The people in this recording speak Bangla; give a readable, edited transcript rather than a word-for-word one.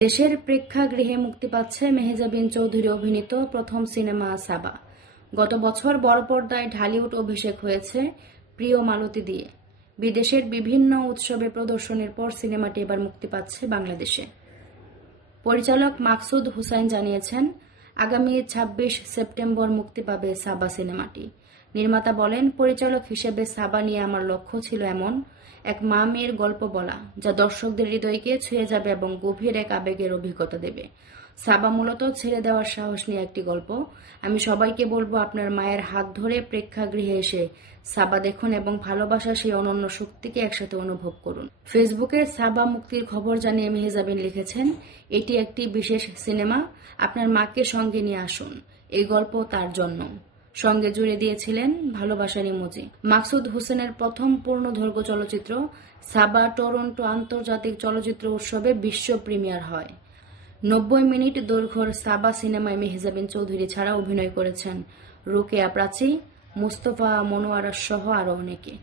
দেশের প্রেক্ষাগৃহে মুক্তি পাচ্ছে মেহজাবিন চৌধুরী অভিনীত প্রথম সিনেমা সাবা। গত বছর বড় পর্দায় ঢালিউড অভিষেক হয়েছে প্রিয় মালতী দিয়ে। বিদেশের বিভিন্ন উৎসবে প্রদর্শনের পর সিনেমাটি এবার মুক্তি পাচ্ছে বাংলাদেশে। পরিচালক মাকসুদ হুসাইন জানিয়েছেন, আগামী ২৬ সেপ্টেম্বর মুক্তি পাবে সাবা সিনেমাটি। নির্মাতা বলেন, পরিচালক হিসেবে সাবা নিয়ে আমার লক্ষ্য ছিল এমন এক মা মেয়ের গল্প বলা, যা দর্শকদের হৃদয়কে ছুঁয়ে যাবে এবং গভীর এক আবেগের অভিজ্ঞতা দেবে। সাবা মূলত ছেড়ে দেওয়ার সাহস নিয়ে একটি গল্প। আমি সবাইকে বলবো, আপনার মায়ের হাত ধরে প্রেক্ষাগৃহে এসে সাবা দেখুন এবং ভালোবাসার সেই অনন্য শক্তিকে একসাথে অনুভব করুন। ফেসবুকে সাবা মুক্তির খবর জানিয়ে মেহজাবিন লিখেছেন, এটি একটি বিশেষ সিনেমা, আপনার মাকে সঙ্গে নিয়ে আসুন, এই গল্প তার জন্য। সঙ্গে জুড়ে দিয়েছিলেন ভালোবাসার ইমোজি। মাকসুদ হোসেনের প্রথম পূর্ণদৈর্ঘ্য চলচ্চিত্র সাবা টরন্টো আন্তর্জাতিক চলচ্চিত্র উৎসবে বিশ্ব প্রিমিয়ার হয়। ৯০ মিনিট দৈর্ঘ্যের সাবা সিনেমায় মেহজাবিন চৌধুরী ছাড়া অভিনয় করেছেন রোকেয়া প্রাচী, মুস্তফা মনোয়ারা সহ আরও অনেকে।